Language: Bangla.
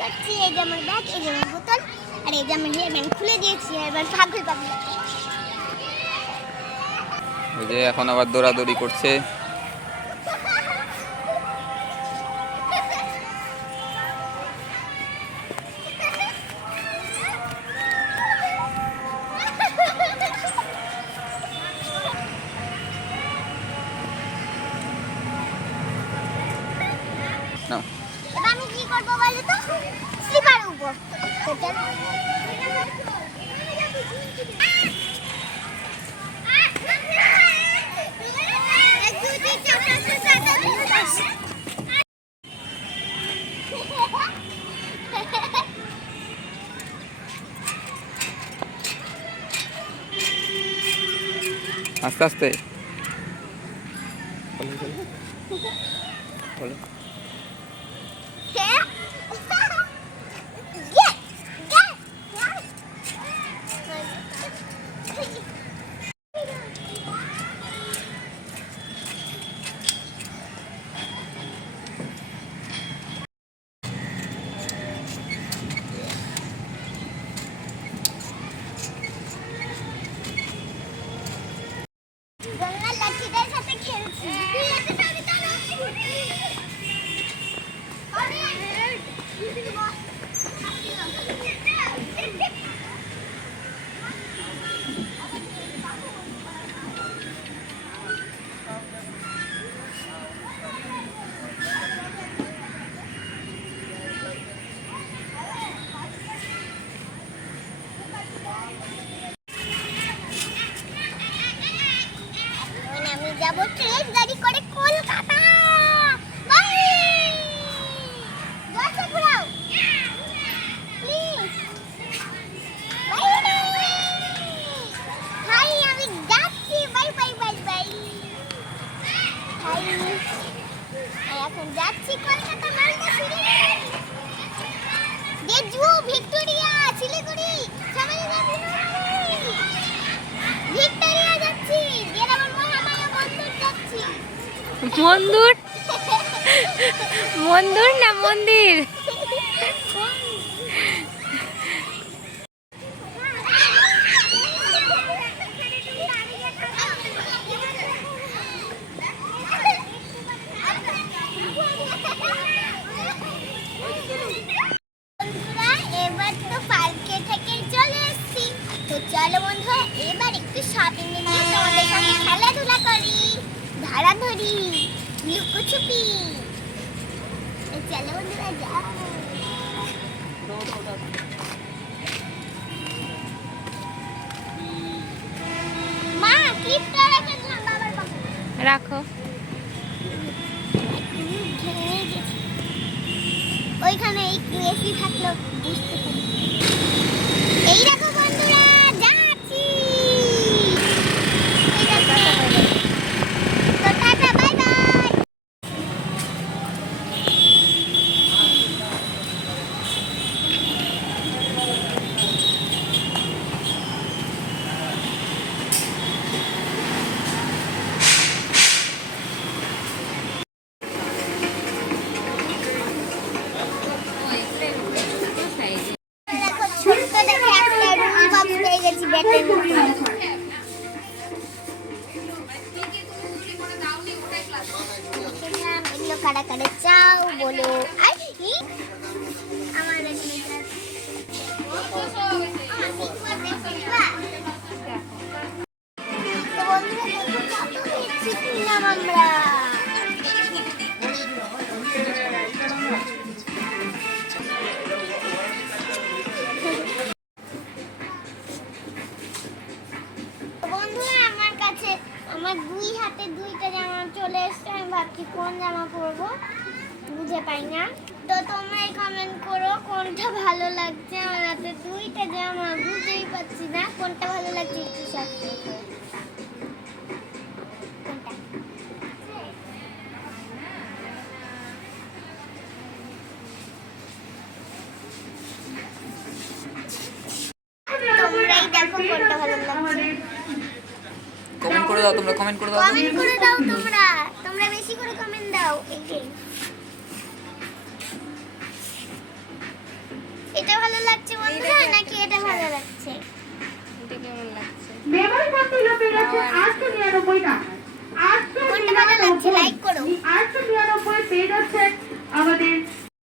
পাচ্ছি এই যে আমার ব্যাগ, এই যে আমার বোতল, আর এই যে আমি হেয়ারব্যান্ড খুলে দিয়েছি। এবার পাগল পাগল ওই যে এখন আবার দৌড়াদৌড়ি করছে। এবার আমি কি করবো বলো তো? স্লিপার উপর আস্তে আস্তে বলো। লাঠিদের সাথে খেলছি। আমি যাবো ট্রেন গাড়ি করে কলকাতা। এখন যাচ্ছি কলকাতা মালদা শিলিগুড়ি দেজু ভিক্টোরিয়া শিলিগুড়ি ভিক্টোরিয়া যাচ্ছি গেরাবার মহামায়া মন্দির যাচ্ছি। মন্দির মন্দির না মন্দির চলো বন্ধুরা এবার একটু শপিং এ গিয়ে তোমাদের সঙ্গে খেলাধুলা করি, ধরাধরি, লুকোছুপি। চলো বন্ধুরা যাও। মা ক্লিপটা রেখে দিলাম বাবার কাছে রাখো। ওইখানে এসি থাকলো বুঝতে পারি। এই দেখো বন্ধুরা যাচ্ছি। তো টাটা বাই বাই। ছোট্ট দেখে একটা রুম বক্স পেয়ে গেছি ব্যাটের মতো। দেখলাম এগুলো কারা কারা চাও বলো। আর কি আমার আমরা আমার দুই হাতে দুইটা জামা চলে এসছে। আমি ভাবছি কোন জামা পরবো বুঝে পাই না। তো তোমরাই কমেন্ট করো কোনটা ভালো লাগছে। আমার হাতে দুইটা জামা বুঝতেই পারছি না কোনটা ভালো লাগছে। একটু সাবস্ক্রাইব করো। তোমরাই দেখো কোনটা ভালো লাগছে। কমেন্ট করে দাও তোমরা, কমেন্ট করে দাও। কমেন্ট করে দাও তোমরা বেশি করে কমেন্ট দাও। এই যে 99 টাকা